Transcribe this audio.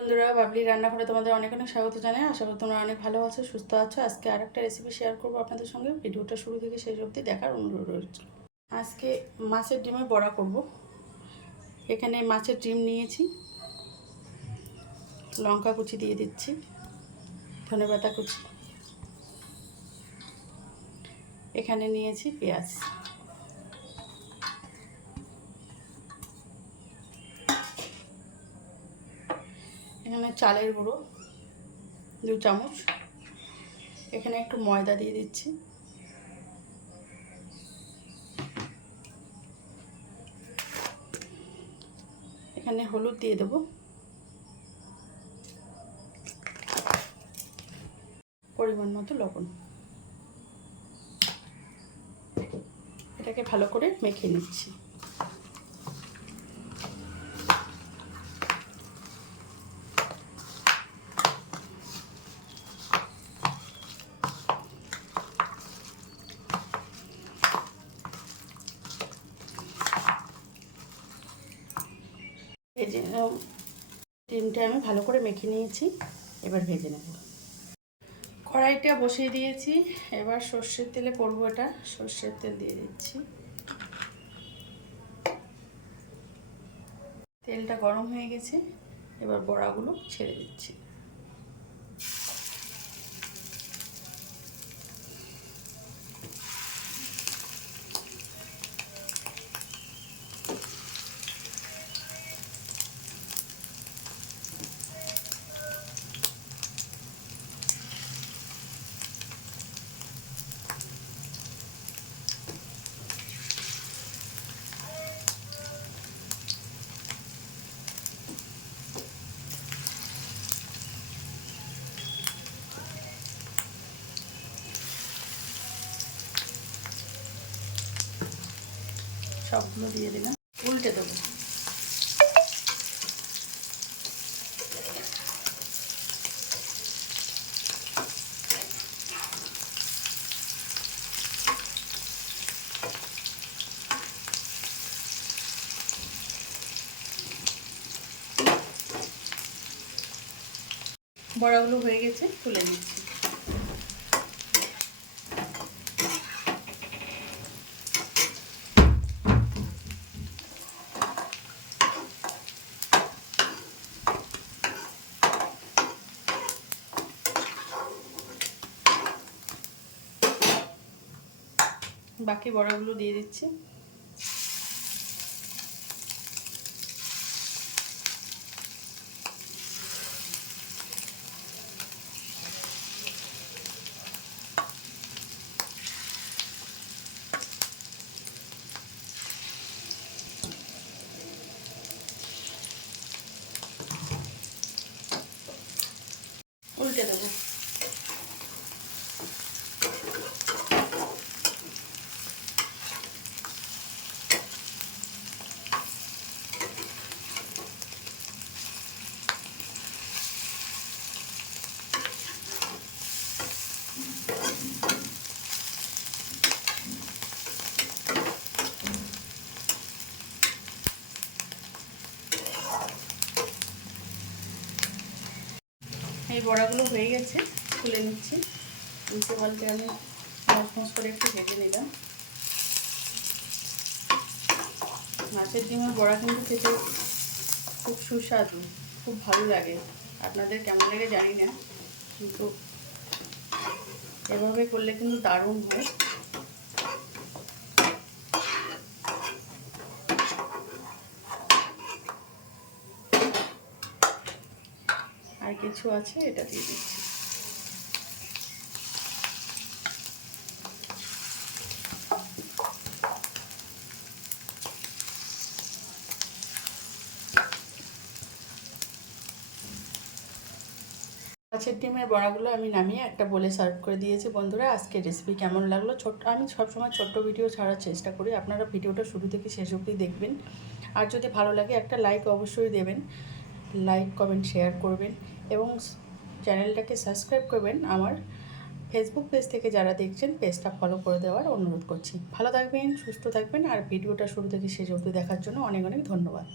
বন্ধুরা, বাবলি রান্নাঘরে তোমাদের অনেক অনেক স্বাগত জানাই। আশা করি তোমরা অনেক ভালো আছো, সুস্থ আছো। আজকে আরেকটা রেসিপি শেয়ার করবো আপনাদের সঙ্গে। ভিডিওটা শুরু থেকে শেষ অবধি দেখার অনুরোধ রয়েছে। আজকে মাছের ডিমের বড়া করব। এখানে মাছের ডিম নিয়েছি, লঙ্কা কুচি দিয়ে দিচ্ছি, ধনেপাতা কুচি, এখানে নিয়েছি পেঁয়াজ, এখানে চালের গুঁড়ো 2 চামচ, এখানে একটু ময়দা দিয়ে দিচ্ছি, এখানে হলুদ দিয়ে দেবো, পরিমাণ মতো লবণ। এটাকে ভালো করে মেখে নিচ্ছি। ভেজে ডিমটা আমি ভালো করে মেখে নিয়েছি, এবার ভেজে নেব। কড়াইটা বসিয়ে দিয়েছি, এবার সর্ষের তেলে করবো এটা। সর্ষের তেল দিয়ে দিচ্ছি, তেলটা গরম হয়ে গেছে, এবার বড়াগুলো ছেড়ে দিচ্ছি। সবগুলো দিয়ে দিলাম, উল্টে দেবো। বড়াগুলো হয়ে গেছে, তুলে নিচ্ছি। বাকি বড়াগুলো দিয়ে দিচ্ছি। উল্টে দেবো। এই বড়াগুলো হয়ে গেছে, তুলে নিচ্ছি। উল্টে পাল্টে আমি মচমচ করে একটু ভেজে নিলাম। মাছের ডিমের বড়া কিন্তু খেতে খুব সুস্বাদু, খুব ভালো লাগে। আপনাদের কেমন লাগে জানি না, কিন্তু এভাবে করলে কিন্তু দারুণ হয়। আর কিছু আছে, এটা দিয়ে দিচ্ছি। মাছের ডিমের বড়াগুলো আমি নামিয়ে একটা বলে সার্ভ করে দিয়েছি। বন্ধুরা, আজকের রেসিপি কেমন লাগলো? আমি সবসময় ছোট্ট ভিডিও ছাড়ার চেষ্টা করি। আপনারা ভিডিওটা শুরু থেকে শেষ অবধি দেখবেন। আর যদি ভালো লাগে একটা লাইক অবশ্যই দেবেন। লাইক, কমেন্ট, শেয়ার করবেন এবং চ্যানেলটাকে সাবস্ক্রাইব করবেন। আমার ফেসবুক পেজ থেকে যারা দেখছেন, পেজটা ফলো করে দেওয়ার অনুরোধ করছি। ভালো থাকবেন, সুস্থ থাকবেন, আর ভিডিওটা শুরু থেকে শেষ অবধি দেখার জন্য অনেক অনেক ধন্যবাদ।